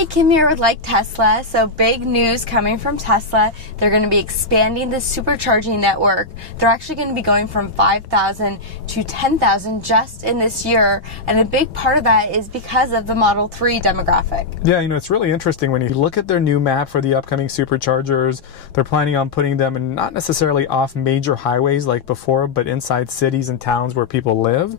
Hi, Kim here with Like Tesla. So big news coming from Tesla. They're going to be expanding the supercharging network. They're actually going to be going from 5,000 to 10,000 just in this year. And a big part of that is because of the Model 3 demographic. Yeah, it's really interesting when you look at their new map for the upcoming superchargers. They're planning on putting them in not necessarily off major highways like before, but inside cities and towns where people live.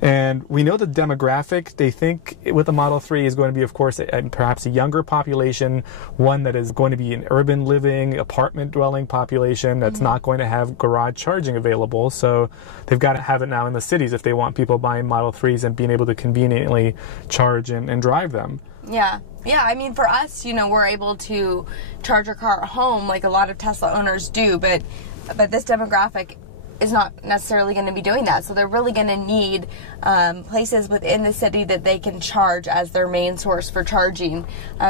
And we know the demographic. They think with the Model 3 is going to be, of course, perhaps a younger population, one that is going to be an urban living, apartment dwelling population that's not going to have garage charging available. So they've got to have it now in the cities if they want people buying Model 3s and being able to conveniently charge and drive them. Yeah. Yeah, I mean, for us, we're able to charge our car at home like a lot of Tesla owners do, but this demographic is not necessarily going to be doing that. So they're really going to need places within the city that they can charge as their main source for charging.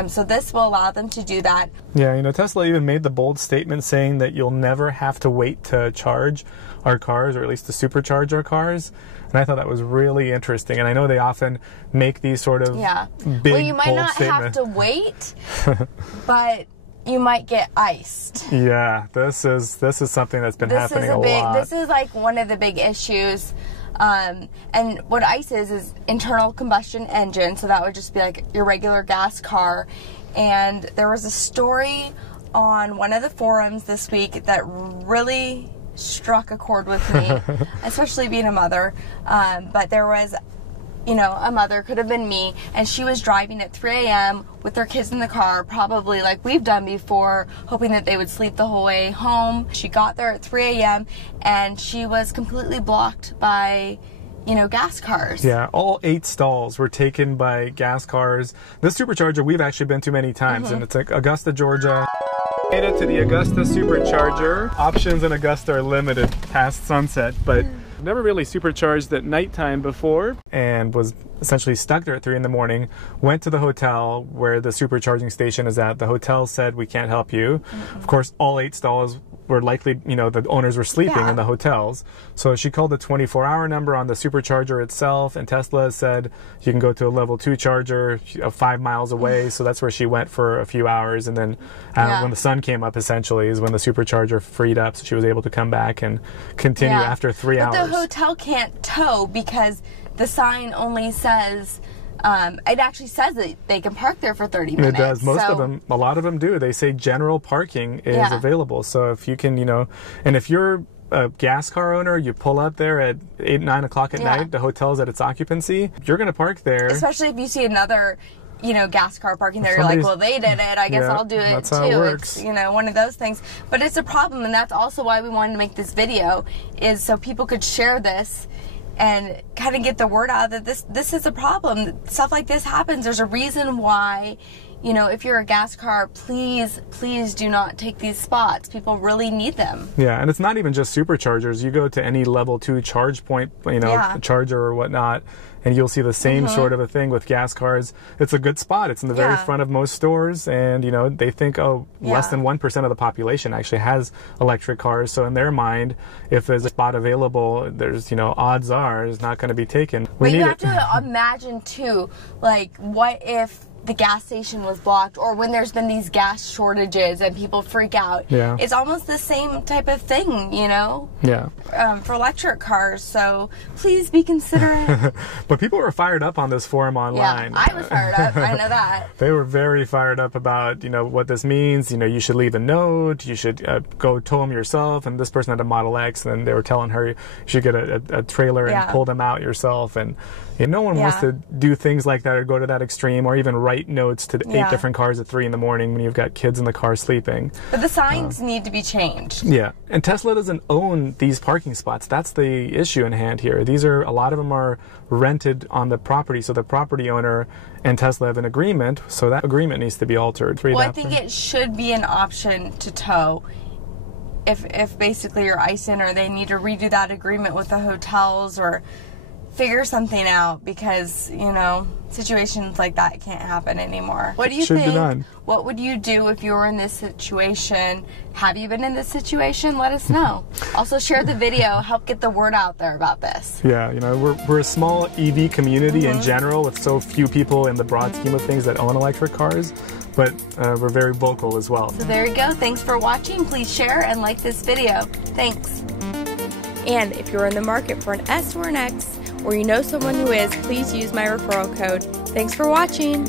So this will allow them to do that. Yeah, Tesla even made the bold statement saying that you'll never have to wait to charge our cars, or at least to supercharge our cars. And I thought that was really interesting. And I know they often make these sort of big, well, you might bold not statements. have to wait, but you might get iced. Yeah, this is something that's been happening a lot. This is like one of the big issues. And what ICE is internal combustion engine. So that would just be like your regular gas car. And there was a story on one of the forums this week that really struck a chord with me, especially being a mother. But there was, a mother, could have been me, and she was driving at 3 a.m. with their kids in the car, probably like we've done before, hoping that they would sleep the whole way home. She got there at 3 a.m. and she was completely blocked by gas cars. Yeah, all 8 stalls were taken by gas cars. This supercharger we've actually been to many times, and it's like Augusta, Georgia. Made it to the Augusta supercharger. Options in Augusta are limited past sunset, but never really supercharged at nighttime before, and was essentially stuck there at 3 in the morning. Went to the hotel where the supercharging station is at. The hotel said, we can't help you. Of course, all 8 stalls were likely, the owners were sleeping in the hotels. So she called the 24-hour number on the supercharger itself, and Tesla said you can go to a level 2 charger 5 miles away. So that's where she went for a few hours, and then when the sun came up, essentially, is when the supercharger freed up, so she was able to come back and continue after 3 hours. But the hotel can't tow because the sign only says, it actually says that they can park there for 30 minutes. It does. Most of them, a lot of them do. They say general parking is available. So if you can, and if you're a gas car owner, you pull up there at 8, 9 o'clock at night, the hotel's at its occupancy, you're going to park there. Especially if you see another gas car parking there, you're like, well, they did it, I guess I'll do it that's too. How it works. It's, one of those things. But it's a problem, and that's also why we wanted to make this video, is so people could share this and kind of get the word out that this is a problem. Stuff like this happens. There's a reason why, if you're a gas car, please do not take these spots. People really need them. Yeah, and it's not even just superchargers. You go to any level 2 charge point, charger or whatnot, and you'll see the same sort of a thing with gas cars. It's a good spot. It's in the very front of most stores, and they think, less than 1% of the population actually has electric cars. So in their mind, if there's a spot available, there's odds are it's not going to be taken. But you have to imagine too, like, what if the gas station was blocked, or when there's been these gas shortages and people freak out. Yeah. It's almost the same type of thing, Yeah. For electric cars, so please be considerate. But people were fired up on this forum online. Yeah, I was fired up, I know that. They were very fired up about, what this means. You should leave a note, you should go tow them yourself, and this person had a Model X, and they were telling her you should get a trailer and pull them out yourself, and no one wants to do things like that or go to that extreme, or even write notes to 8 different cars at 3 in the morning when you've got kids in the car sleeping. But the signs need to be changed. Yeah, and Tesla doesn't own these parking spots. That's the issue in hand here. A lot of them are rented on the property, so the property owner and Tesla have an agreement, so that agreement needs to be altered. Well, I think it should be an option to tow. If basically you're ICE in, or they need to redo that agreement with the hotels, or figure something out, because, you know, situations like that can't happen anymore. What do you Should think? be done. What would you do if you were in this situation? Have you been in this situation? Let us know. Also, share the video. Help get the word out there about this. Yeah, you know, we're a small EV community in general, with so few people in the broad scheme of things that own electric cars, but we're very vocal as well. So there you go. Thanks for watching. Please share and like this video. Thanks. And if you're in the market for an S or an X, or you know someone who is, please use my referral code. Thanks for watching.